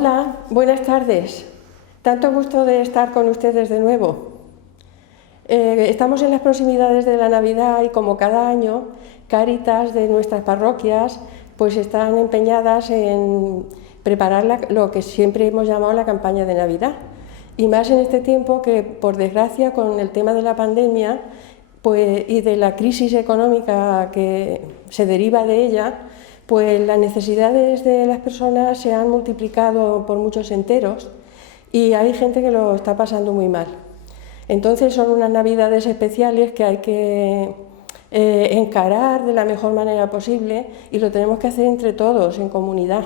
Hola, buenas tardes. Tanto gusto de estar con ustedes de nuevo. Estamos en las proximidades de la Navidad y como cada año, Cáritas de nuestras parroquias pues están empeñadas en preparar lo que siempre hemos llamado la campaña de Navidad. Y más en este tiempo que, por desgracia, con el tema de la pandemia y de la crisis económica que se deriva de ella, pues las necesidades de las personas se han multiplicado por muchos enteros y hay gente que lo está pasando muy mal. Entonces son unas Navidades especiales que hay que encarar de la mejor manera posible y lo tenemos que hacer entre todos, en comunidad.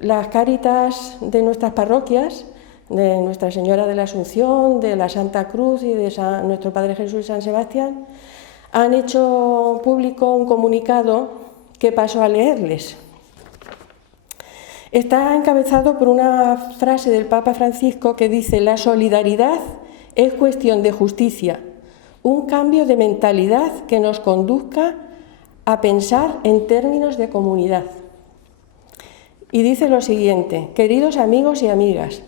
Las Cáritas de nuestras parroquias, de Nuestra Señora de la Asunción, de la Santa Cruz y de nuestro Padre Jesús y San Sebastián, han hecho público un comunicado que paso a leerles. Está encabezado por una frase del Papa Francisco que dice: la solidaridad es cuestión de justicia, un cambio de mentalidad que nos conduzca a pensar en términos de comunidad. Y dice lo siguiente: queridos amigos y amigas,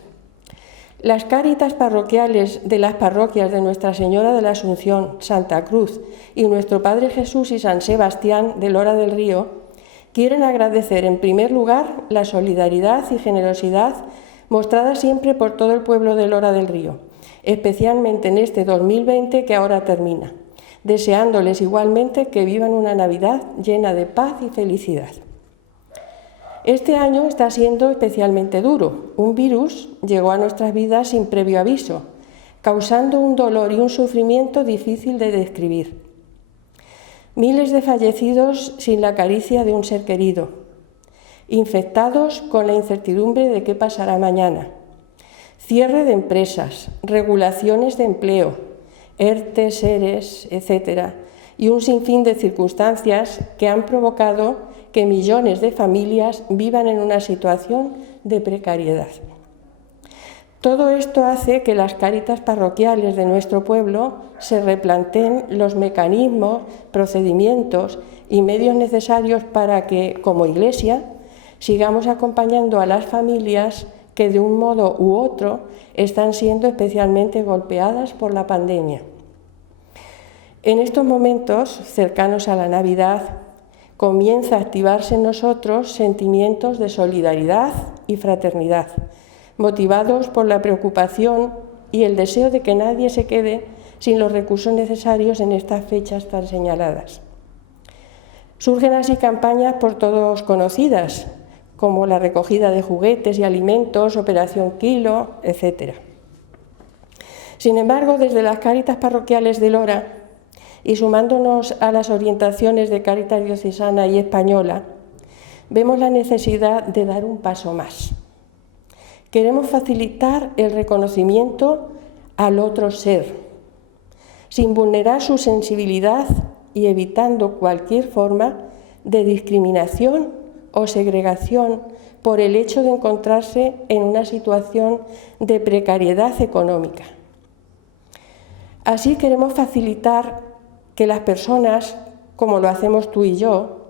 las Cáritas parroquiales de las parroquias de Nuestra Señora de la Asunción, Santa Cruz y nuestro Padre Jesús y San Sebastián de Lora del Río quieren agradecer en primer lugar la solidaridad y generosidad mostrada siempre por todo el pueblo de Lora del Río, especialmente en este 2020 que ahora termina, deseándoles igualmente que vivan una Navidad llena de paz y felicidad. Este año está siendo especialmente duro. Un virus llegó a nuestras vidas sin previo aviso, causando un dolor y un sufrimiento difícil de describir. Miles de fallecidos sin la caricia de un ser querido, infectados con la incertidumbre de qué pasará mañana, cierre de empresas, regulaciones de empleo, ERTES, ERES, etc., y un sinfín de circunstancias que han provocado que millones de familias vivan en una situación de precariedad. Todo esto hace que las Cáritas parroquiales de nuestro pueblo se replanteen los mecanismos, procedimientos y medios necesarios para que, como Iglesia, sigamos acompañando a las familias que de un modo u otro están siendo especialmente golpeadas por la pandemia. En estos momentos cercanos a la Navidad, comienza a activarse en nosotros sentimientos de solidaridad y fraternidad, motivados por la preocupación y el deseo de que nadie se quede sin los recursos necesarios en estas fechas tan señaladas. Surgen así campañas por todos conocidas, como la recogida de juguetes y alimentos, Operación Kilo, etc. Sin embargo, desde las Cáritas parroquiales de Lora, y sumándonos a las orientaciones de Cáritas diocesana y española, vemos la necesidad de dar un paso más. Queremos facilitar el reconocimiento al otro ser, sin vulnerar su sensibilidad y evitando cualquier forma de discriminación o segregación por el hecho de encontrarse en una situación de precariedad económica. Así queremos facilitar que las personas, como lo hacemos tú y yo,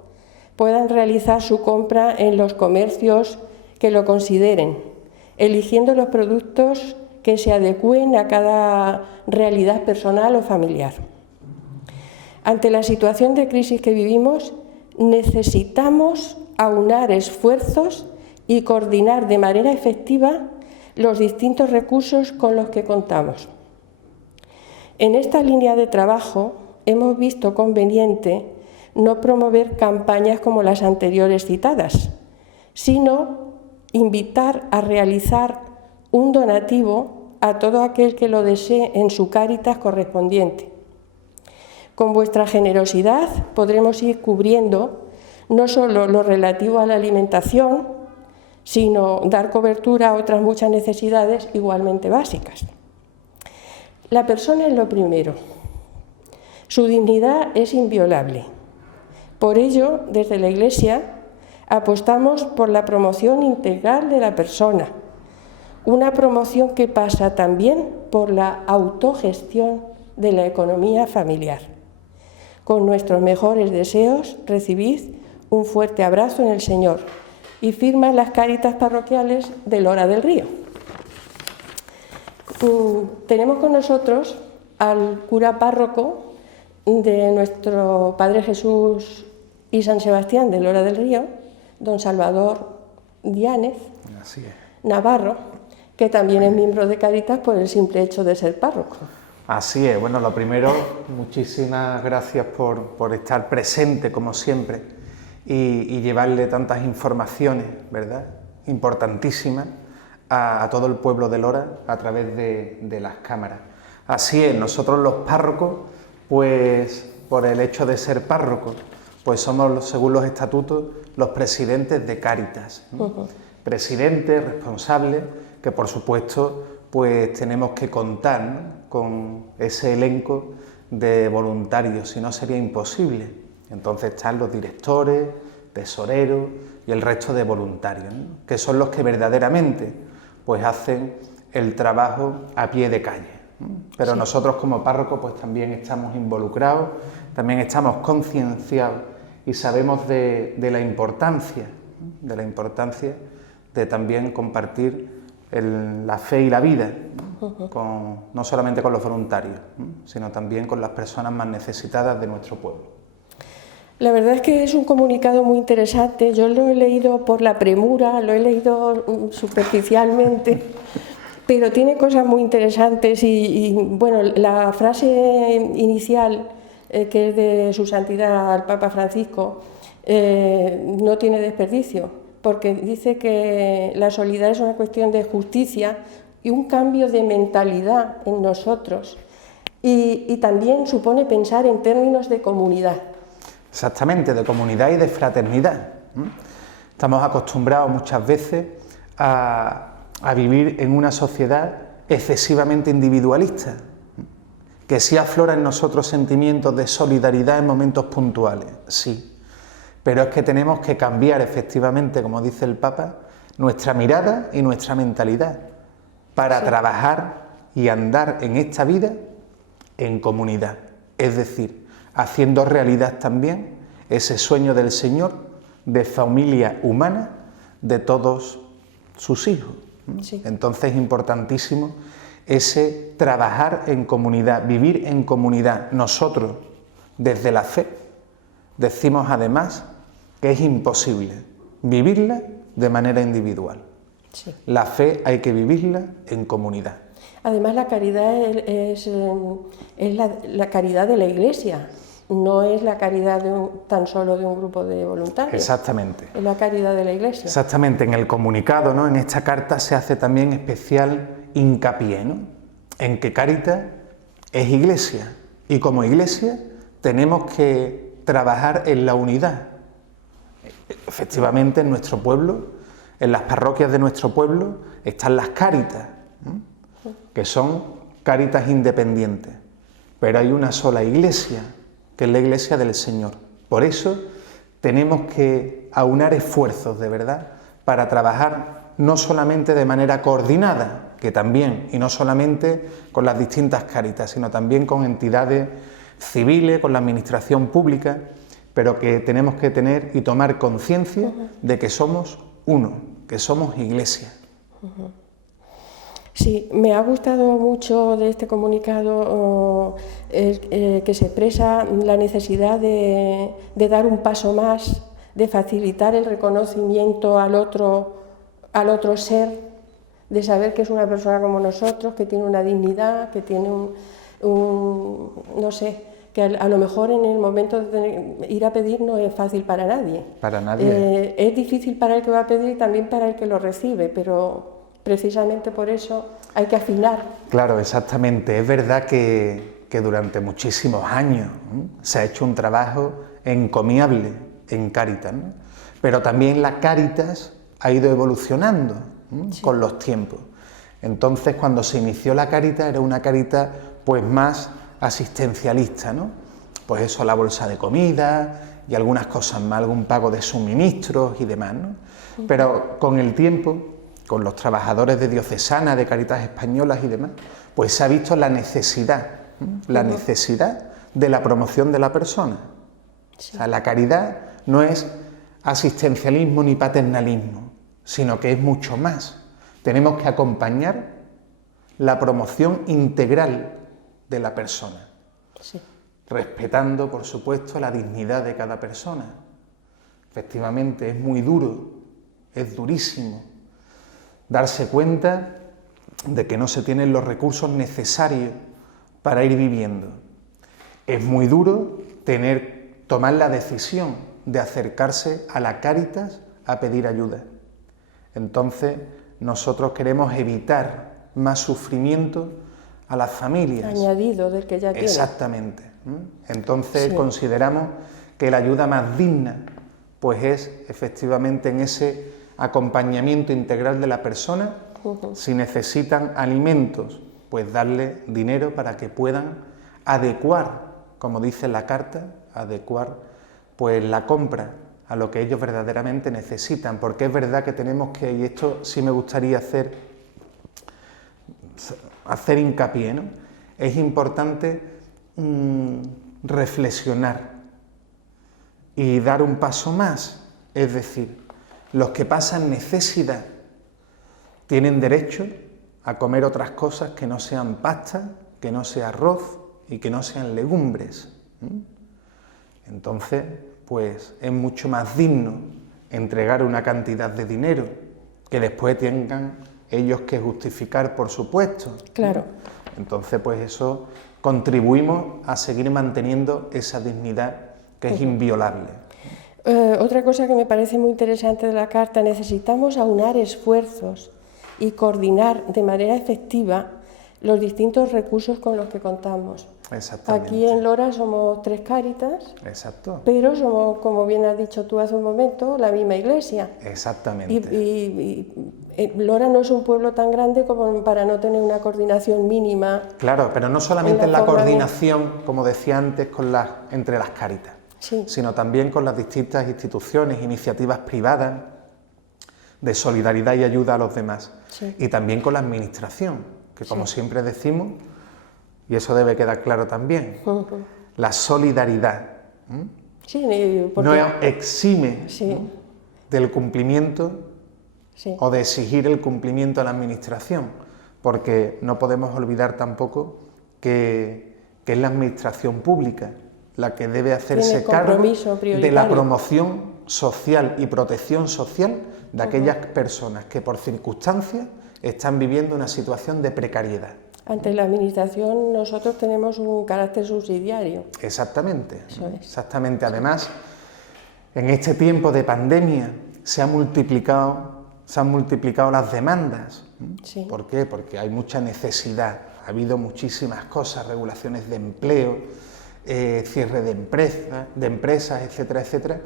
puedan realizar su compra en los comercios que lo consideren, eligiendo los productos que se adecúen a cada realidad personal o familiar. Ante la situación de crisis que vivimos, necesitamos aunar esfuerzos y coordinar de manera efectiva los distintos recursos con los que contamos. En esta línea de trabajo, hemos visto conveniente no promover campañas como las anteriores citadas, sino invitar a realizar un donativo a todo aquel que lo desee en su Cáritas correspondiente. Con vuestra generosidad podremos ir cubriendo no solo lo relativo a la alimentación, sino dar cobertura a otras muchas necesidades igualmente básicas. La persona es lo primero. Su dignidad es inviolable. Por ello, desde la Iglesia, apostamos por la promoción integral de la persona, una promoción que pasa también por la autogestión de la economía familiar. Con nuestros mejores deseos, recibid un fuerte abrazo en el Señor y firman las Cáritas parroquiales de Lora del Río. Tenemos con nosotros al cura párroco de nuestro Padre Jesús y San Sebastián de Lora del Río, don Salvador Diánez Navarro, que también es miembro de Cáritas por el simple hecho de ser párroco. Así es. Bueno, lo primero, muchísimas gracias por estar presente, como siempre, y llevarle tantas informaciones, ¿verdad?, importantísimas a todo el pueblo de Lora a través de las cámaras. Así es, nosotros los párrocos, pues por el hecho de ser párrocos, pues somos, según los estatutos, los presidentes de Cáritas, ¿no? Presidentes, responsables, que por supuesto pues tenemos que contar, ¿no?, con ese elenco de voluntarios, si no sería imposible. Entonces están los directores, tesoreros y el resto de voluntarios, ¿no?, que son los que verdaderamente pues hacen el trabajo a pie de calle, ¿no? Pero sí, nosotros como párrocos pues también estamos involucrados, también estamos concienciados y sabemos de la importancia de también compartir la fe y la vida, ¿no?, no solamente con los voluntarios, ¿no?, sino también con las personas más necesitadas de nuestro pueblo. La verdad es que es un comunicado muy interesante. Yo lo he leído por la premura, lo he leído superficialmente, pero tiene cosas muy interesantes y bueno, la frase inicial, que es de Su Santidad el Papa Francisco, no tiene desperdicio, porque dice que la solidaridad es una cuestión de justicia y un cambio de mentalidad en nosotros, y también supone pensar en términos de comunidad. Exactamente, de comunidad y de fraternidad. Estamos acostumbrados muchas veces a vivir en una sociedad excesivamente individualista, que sí aflora en nosotros sentimientos de solidaridad en momentos puntuales, sí, pero es que tenemos que cambiar efectivamente, como dice el Papa, nuestra mirada y nuestra mentalidad para trabajar y andar en esta vida en comunidad, es decir, haciendo realidad también ese sueño del Señor de familia humana de todos sus hijos. Sí. Entonces es importantísimo ese trabajar en comunidad, vivir en comunidad. Nosotros, desde la fe, decimos además que es imposible vivirla de manera individual. Sí. La fe hay que vivirla en comunidad. Además, la caridad es la caridad de la Iglesia, no es la caridad tan solo de un grupo de voluntarios. Exactamente. Es la caridad de la Iglesia. Exactamente. En el comunicado, ¿no?, en esta carta se hace también especial hincapié, ¿no?, en que Cáritas es Iglesia y como Iglesia tenemos que trabajar en la unidad. Efectivamente, en nuestro pueblo, en las parroquias de nuestro pueblo, están las Cáritas, ¿no?, que son Cáritas independientes, pero hay una sola Iglesia, que es la Iglesia del Señor. Por eso tenemos que aunar esfuerzos de verdad para trabajar no solamente de manera coordinada, que también, y no solamente con las distintas Cáritas, sino también con entidades civiles, con la administración pública, pero que tenemos que tener y tomar conciencia de que somos uno, que somos Iglesia. Sí, me ha gustado mucho de este comunicado que se expresa la necesidad de dar un paso más, de facilitar el reconocimiento al otro ser, de saber que es una persona como nosotros, que tiene una dignidad, que tiene no sé, que a lo mejor en el momento de ir a pedir no es fácil para nadie. Para nadie. Es difícil para el que va a pedir y también para el que lo recibe, pero precisamente por eso hay que afinar. Claro, exactamente. Es verdad que durante muchísimos años, ¿no?, se ha hecho un trabajo encomiable en Cáritas, ¿no?, pero también la Cáritas ha ido evolucionando, ¿no?, sí, con los tiempos. Entonces, cuando se inició la Cáritas, era una Cáritas pues más asistencialista, ¿no? Pues eso, la bolsa de comida y algunas cosas más, algún pago de suministros y demás, ¿no? Pero con el tiempo, con los trabajadores de Diocesana, de Cáritas Españolas y demás, pues se ha visto la necesidad, ¿no?, la necesidad de la promoción de la persona. Sí. O sea, la caridad no es asistencialismo ni paternalismo, sino que es mucho más. Tenemos que acompañar la promoción integral de la persona, Sí. respetando, por supuesto, la dignidad de cada persona. Efectivamente, es muy duro, es durísimo darse cuenta de que no se tienen los recursos necesarios para ir viviendo. Es muy duro tomar la decisión de acercarse a la Cáritas a pedir ayuda. Entonces, nosotros queremos evitar más sufrimiento a las familias. Añadido del que ya tiene. Exactamente. Entonces, consideramos que la ayuda más digna pues es efectivamente en ese acompañamiento integral de la persona. Si necesitan alimentos, pues darle dinero para que puedan adecuar, como dice la carta, adecuar pues la compra a lo que ellos verdaderamente necesitan, porque es verdad que tenemos que, y esto sí me gustaría hacer hincapié, ¿no? Es importante reflexionar y dar un paso más, es decir, los que pasan necesidad tienen derecho a comer otras cosas que no sean pasta, que no sea arroz y que no sean legumbres. Entonces, pues es mucho más digno entregar una cantidad de dinero que después tengan ellos que justificar, por supuesto. Claro. Entonces, pues eso contribuimos a seguir manteniendo esa dignidad que es inviolable. Otra cosa que me parece muy interesante de la carta, necesitamos aunar esfuerzos y coordinar de manera efectiva los distintos recursos con los que contamos. Exactamente. Aquí en Lora somos 3 Cáritas, Exacto. pero somos, como bien has dicho tú hace un momento, la misma iglesia. Exactamente. Y Lora no es un pueblo tan grande como para no tener una coordinación mínima. Claro, pero no solamente en la coordinación, como decía antes, entre las Cáritas, sí, sino también con las distintas instituciones, iniciativas privadas de solidaridad y ayuda a los demás. Sí. Y también con la administración, que como siempre decimos, y eso debe quedar claro también, la solidaridad sí, porque... no exime sí. del cumplimiento Sí. o de exigir el cumplimiento a la administración, porque no podemos olvidar tampoco que es la administración pública la que debe hacerse cargo de la promoción social y protección social de aquellas personas que por circunstancias están viviendo una situación de precariedad. Ante la administración nosotros tenemos un carácter subsidiario. Exactamente. Eso es. Exactamente. Además, en este tiempo de pandemia se han multiplicado las demandas. Sí. ¿Por qué? Porque hay mucha necesidad. Ha habido muchísimas cosas, regulaciones de empleo, cierre de empresas, etcétera, etcétera,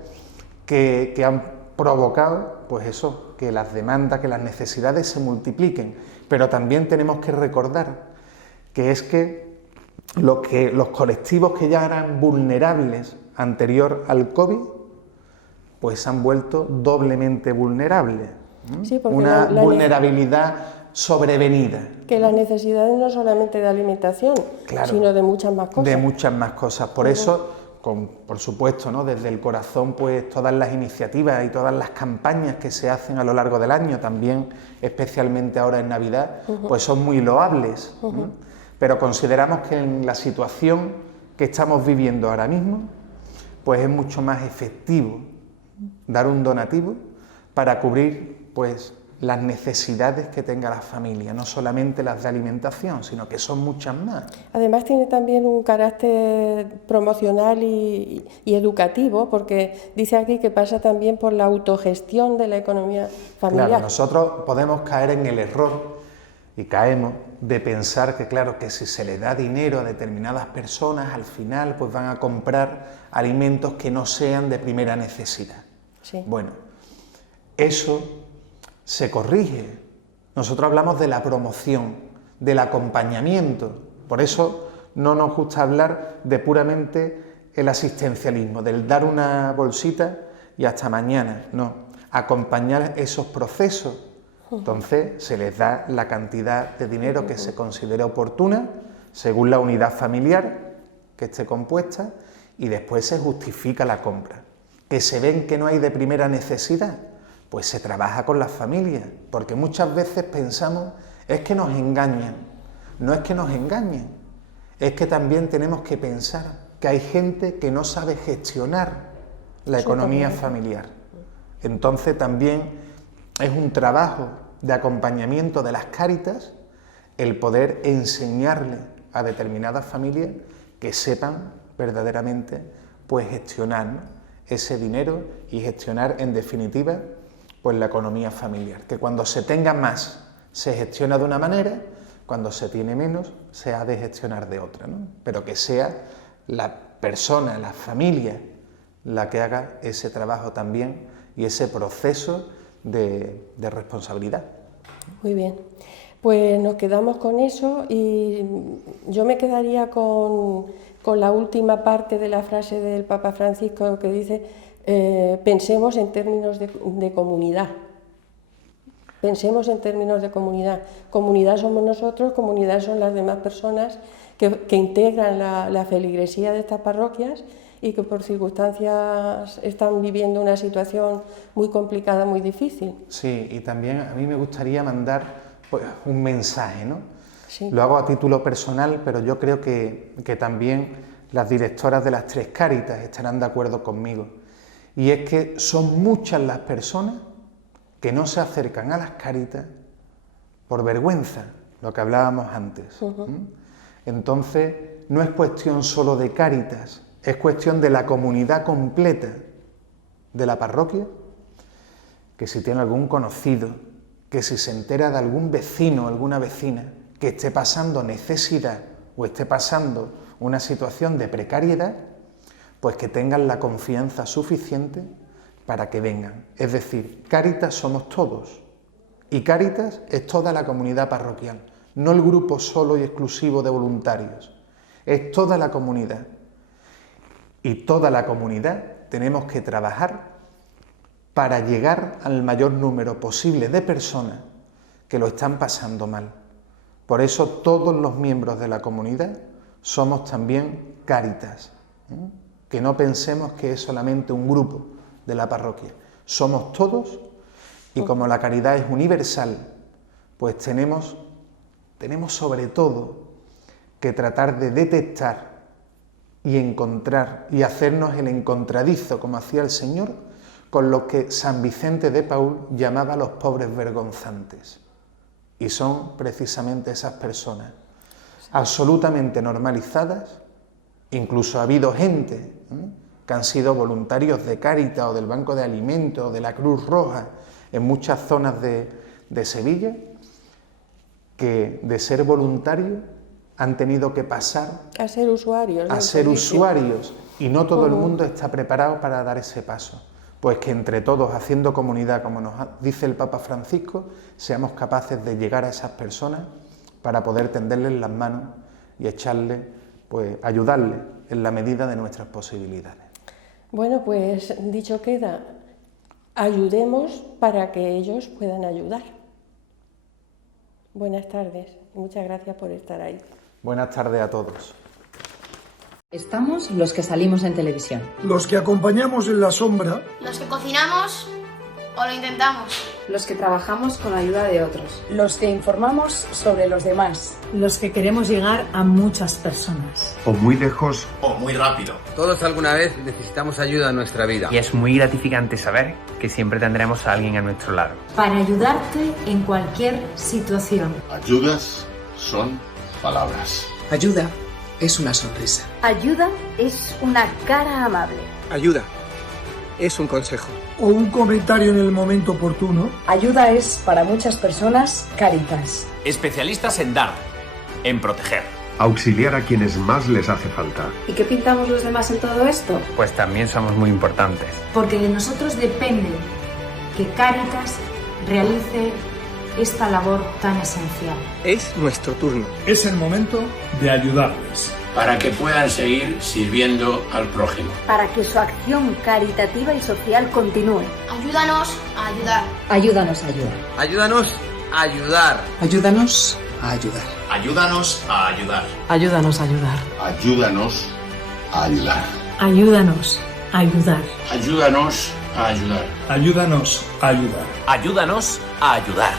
que han provocado, pues eso, que las demandas, que las necesidades se multipliquen. Pero también tenemos que recordar que es que los colectivos que ya eran vulnerables anterior al COVID, pues se han vuelto doblemente vulnerables. Sí, porque una vulnerabilidad sobrevenida. Que las necesidades no solamente de alimentación, claro, sino de muchas más cosas. De muchas más cosas. Por eso, por supuesto, ¿no?, desde el corazón, pues todas las iniciativas y todas las campañas que se hacen a lo largo del año, también especialmente ahora en Navidad, pues son muy loables. Pero consideramos que en la situación que estamos viviendo ahora mismo, pues es mucho más efectivo dar un donativo para cubrir, pues, las necesidades que tenga la familia, no solamente las de alimentación, sino que son muchas más. Además tiene también un carácter promocional y educativo, porque dice aquí que pasa también por la autogestión de la economía familiar. Claro, nosotros podemos caer en el error, y caemos, de pensar que, claro, que si se le da dinero a determinadas personas, al final pues van a comprar alimentos que no sean de primera necesidad. Sí. Bueno, eso se corrige. Nosotros hablamos de la promoción, del acompañamiento. Por eso no nos gusta hablar de puramente el asistencialismo, del dar una bolsita y hasta mañana. No, acompañar esos procesos. Entonces se les da la cantidad de dinero que se considere oportuna, según la unidad familiar que esté compuesta, y después se justifica la compra. que se ven que no hay de primera necesidad, pues se trabaja con las familias, porque muchas veces pensamos, es que nos engañan. No es que nos engañen, es que también tenemos que pensar que hay gente que no sabe gestionar la economía familiar. Entonces también es un trabajo de acompañamiento de las Cáritas el poder enseñarle a determinadas familias que sepan verdaderamente pues gestionar, ¿no?, ese dinero y gestionar en definitiva pues la economía familiar, que cuando se tenga más se gestiona de una manera, cuando se tiene menos se ha de gestionar de otra, ¿no? Pero que sea la persona, la familia, la que haga ese trabajo también y ese proceso de responsabilidad. Muy bien, pues nos quedamos con eso y yo me quedaría con la última parte de la frase del Papa Francisco que dice pensemos en términos de comunidad. Pensemos en términos de comunidad. Comunidad somos nosotros, comunidad son las demás personas que integran la feligresía de estas parroquias y que por circunstancias están viviendo una situación muy complicada, muy difícil. Sí, y también a mí me gustaría mandar pues, un mensaje, ¿no? Sí. Lo hago a título personal, pero yo creo que también las directoras de las tres Cáritas estarán de acuerdo conmigo. Y es que son muchas las personas que no se acercan a las Cáritas por vergüenza, lo que hablábamos antes. Entonces, no es cuestión solo de Cáritas, es cuestión de la comunidad completa de la parroquia, que si tiene algún conocido, que si se entera de algún vecino o alguna vecina que esté pasando necesidad o esté pasando una situación de precariedad, pues que tengan la confianza suficiente para que vengan. Es decir, Cáritas somos todos y Cáritas es toda la comunidad parroquial, no el grupo solo y exclusivo de voluntarios, es toda la comunidad. Y toda la comunidad tenemos que trabajar para llegar al mayor número posible de personas que lo están pasando mal. Por eso todos los miembros de la comunidad somos también Cáritas, que no pensemos que es solamente un grupo de la parroquia, somos todos y como la caridad es universal, pues tenemos sobre todo que tratar de detectar y encontrar y hacernos el encontradizo, como hacía el Señor, con lo que San Vicente de Paúl llamaba los pobres vergonzantes. Y son precisamente esas personas, absolutamente normalizadas, incluso ha habido gente que han sido voluntarios de Cáritas o del Banco de Alimentos o de la Cruz Roja en muchas zonas de Sevilla, que de ser voluntarios han tenido que pasar a ser usuarios. A ser usuarios, y no todo el mundo está preparado para dar ese paso. Pues que entre todos, haciendo comunidad, como nos dice el Papa Francisco, seamos capaces de llegar a esas personas para poder tenderles las manos y echarles, pues ayudarles en la medida de nuestras posibilidades. Bueno, pues dicho queda, ayudemos para que ellos puedan ayudar. Buenas tardes y muchas gracias por estar ahí. Buenas tardes a todos. Estamos los que salimos en televisión. Los que acompañamos en la sombra. Los que cocinamos o lo intentamos. Los que trabajamos con la ayuda de otros. Los que informamos sobre los demás. Los que queremos llegar a muchas personas. O muy lejos o muy rápido. Todos alguna vez necesitamos ayuda en nuestra vida. Y es muy gratificante saber que siempre tendremos a alguien a nuestro lado. Para ayudarte en cualquier situación. Ayudas son palabras. Ayuda es una sonrisa. Ayuda es una cara amable. Ayuda es un consejo. O un comentario en el momento oportuno. Ayuda es, para muchas personas, Cáritas. Especialistas en dar, en proteger. Auxiliar a quienes más les hace falta. ¿Y qué pintamos los demás en todo esto? Pues también somos muy importantes. Porque de nosotros depende que Cáritas realice esta labor tan esencial. Es nuestro turno. Es el momento de ayudarles. Para que puedan seguir sirviendo al prójimo. Para que su acción caritativa y social continúe. Ayúdanos a ayudar. Ayúdanos a ayudar. Ayúdanos a ayudar. Ayúdanos a ayudar. Ayúdanos a ayudar. Ayúdanos a ayudar. Ayúdanos a ayudar. Ayúdanos a ayudar. Ayúdanos a ayudar. Ayúdanos a ayudar. Ayúdanos a ayudar.